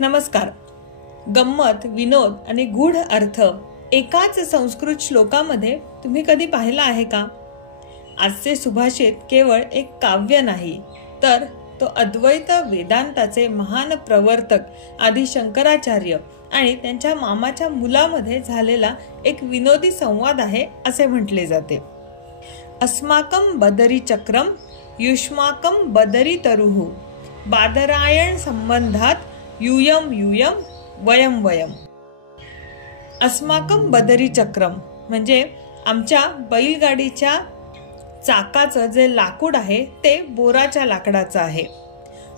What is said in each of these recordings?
नमस्कार. गंमत, विनोद आणि गूढ अर्थ एकाच संस्कृत श्लोकामध्ये तुम्ही कधी पाहिला आहे का? आजचे सुभाषित केवळ एक काव्य नाही, तर तो अद्वैत वेदांताचे महान प्रवर्तक आदि शंकराचार्य आणि त्यांच्या मामाच्या मुलामध्ये झालेला एक विनोदी संवाद आहे असे म्हटले जाते. अस्माकं बदरी चक्रम युष्माकं बदरी तरुः बादरायण संबंधात यूयम यूयम वयम वयम. अस्माकं बदरी चक्रम म्हणजे आमच्या बैलगाडीच्या चाकाचं जे लाकूड आहे ते बोराच्या लाकडाचं आहे.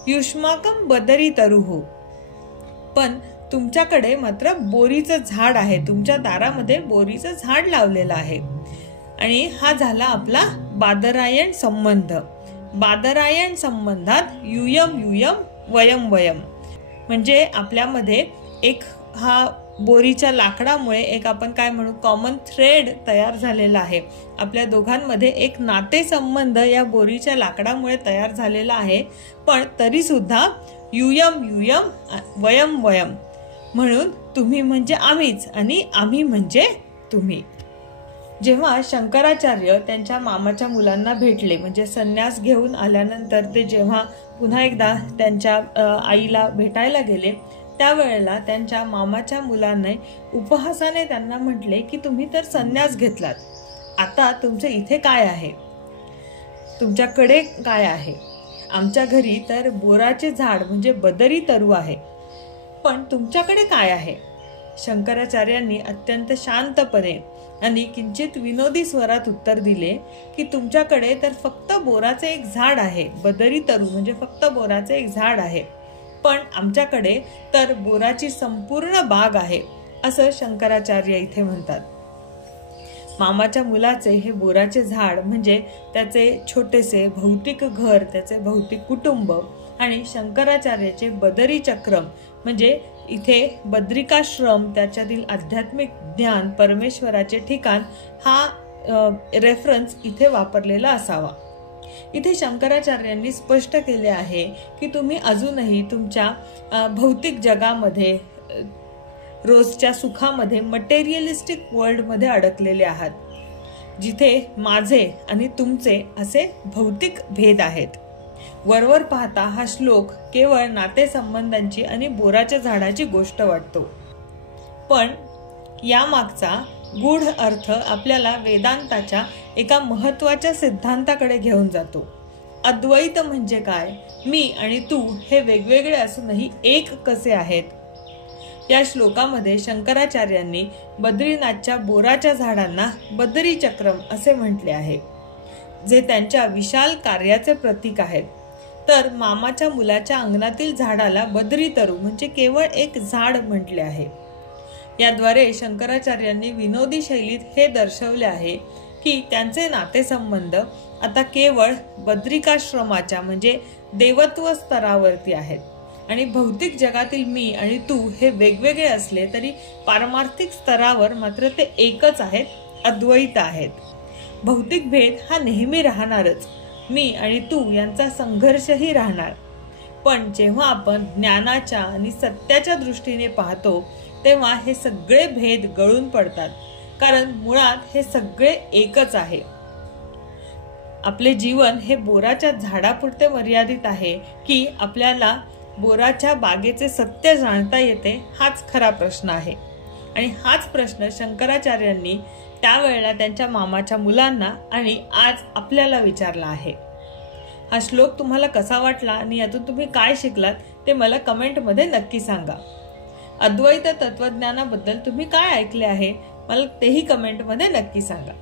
युष्माकं बदरी तरुः, पण तुमच्याकडे मात्र बोरीचं झाड आहे, तुमच्या दारामध्ये बोरीचं झाड लावलेलं आहे. आणि हा झाला आपला बादरायण संबंध. बादरायण संबंधात यूयम यूयम वयम वयम म्हणजे आपल्यामध्ये एक हा बोरीच्या लाकडामुळे एक आपण काय म्हणू कॉमन थ्रेड तयार झालेला आहे. आपल्या दोघांमध्ये एक नातेसंबंध या बोरीच्या लाकडामुळे तयार झालेला आहे. पण तरी सुद्धा युयम युयम वयम वयम म्हणून तुम्ही म्हणजे आम्हीच आणि आम्ही म्हणजे तुम्ही. जेव्हा शंकराचार्य त्यांच्या मामाच्या मुलांना भेटले, म्हणजे संन्यास घेऊन आल्यानंतर ते जेव्हा पुन्हा एकदा त्यांच्या आईला भेटायला गेले, त्यावेळेला त्यांच्या मामाच्या मुलांनी उपहासाने त्यांना म्हटले की तुम्ही तर संन्यास घेतलात, आता तुमचे इथे काय आहे, तुमच्याकडे काय आहे? आमच्या घरी तर बोराचे झाड म्हणजे बदरी तरू आहे, पण तुमच्याकडे काय आहे? शंकराचार्यांनी अत्यंत शांतपणे आणि किंचित विनोदी स्वरात उत्तर दिले की तुमच्याकडे तर फक्त बोराचे एक झाड आहे, बदरी तरू म्हणजे फक्त बोराचे एक झाड आहे, पण आमच्याकडे तर बोराची संपूर्ण बाग आहे, असं शंकराचार्य इथे म्हणतात. मामाच्या मुलाचे हे बोराचे झाड म्हणजे त्याचे छोटेसे भौतिक घर, त्याचे भौतिक कुटुंब, आणि शंकराचार्याचे बदरी चक्रम म्हणजे इथे बद्रिकाश्रम, त्याच्यातील आध्यात्मिक ज्ञान, परमेश्वराचे ठिकाण, हा रेफरन्स इथे वापरलेला असावा. इथे शंकराचार्यांनी स्पष्ट केले आहे की तुम्ही अजूनही तुमच्या भौतिक जगामध्ये, रोजच्या सुखामध्ये, मटेरियलिस्टिक वर्ल्डमध्ये अडकलेले आहात, जिथे माझे आणि तुमचे असे भौतिक भेद आहेत. वरवर पाहता हा श्लोक केवळ नातेसंबंधांची आणि बोराच्या झाडाची गोष्ट वाटतो, पण यामागचा गूढ अर्थ आपल्याला वेदांताच्या एका महत्वाच्या सिद्धांताकडे घेऊन जातो. अद्वैत म्हणजे काय? मी आणि तू हे वेगवेगळे असूनही एक कसे आहेत? या श्लोकामध्ये शंकराचार्यांनी बद्रीनाथच्या बोराच्या झाडांना बदरी चक्रम असे म्हटले आहे, जे त्यांच्या विशाल कार्याचे प्रतीक आहेत. तर मामाच्या मुलाच्या अंगणातील झाडाला बदरी तरू म्हणजे केवळ एक झाड म्हटले आहे. याद्वारे शंकराचार्यांनी विनोदी शैलीत हे दर्शवले आहे की त्यांचे नातेसंबंध आता केवळ बद्रिकाश्रमाच्या म्हणजे देवत्व स्तरावरती आहेत, आणि भौतिक जगातील मी आणि तू हे वेगवेगळे असले तरी पारमार्थिक स्तरावर मात्र ते एकच आहेत, अद्वैत आहेत. भौतिक भेद हा नेहमी राहणारच, मी आणि तू यांचा संघर्षही राहणार, पण जेव्हा आपण ज्ञानाच्या आणि सत्याच्या दृष्टीने पाहतो तेव्हा हे सगळे भेद गळून पडतात, कारण मुळात हे सगळे एकच आहे. आपले जीवन हे बोराच्या झाडापुरते मर्यादित आहे की आपल्याला बोराच्या बागेचे सत्य जाणता येते, हाच खरा प्रश्न आहे. आणि हाच प्रश्न शंकराचार्यांनी त्यावेळेला त्यांच्या मामाच्या मुलांना आणि आज आपल्याला विचारला आहे. हा श्लोक तुम्हाला कसा वाटला आणि यातून तुम्ही काय शिकलात ते मला कमेंटमध्ये नक्की सांगा. अद्वैत तत्वज्ञानाबद्दल तुम्ही काय ऐकले आहे मला तेही कमेंटमध्ये नक्की सांगा.